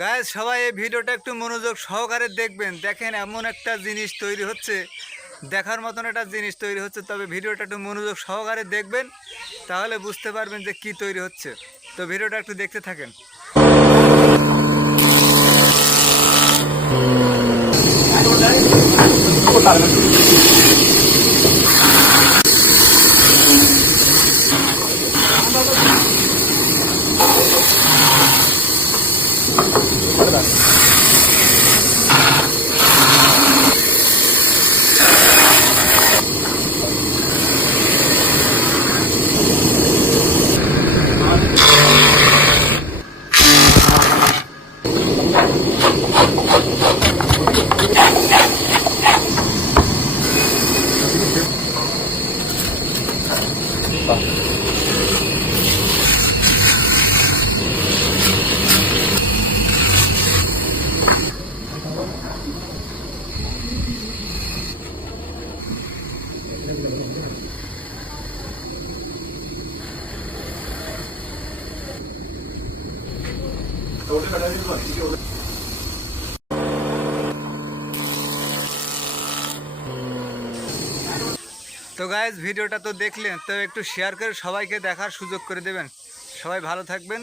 Guys সবাই এই ভিডিওটা একটু মনোযোগ সহকারে দেখবেন। দেখেন এমন একটা জিনিস তৈরি হচ্ছে, দেখার মতন একটা জিনিস তৈরি হচ্ছে। তবে ভিডিওটা একটু মনোযোগ সহকারে দেখবেন, তাহলে বুঝতে পারবেন যে কি তৈরি হচ্ছে। তো ভিডিওটা একটু দেখতে থাকেন। তো গাইস ভিডিওটা তো দেখলেন, তো একটু শেয়ার করে সবাইকে দেখার সুযোগ করে দেবেন। সবাই ভালো থাকবেন।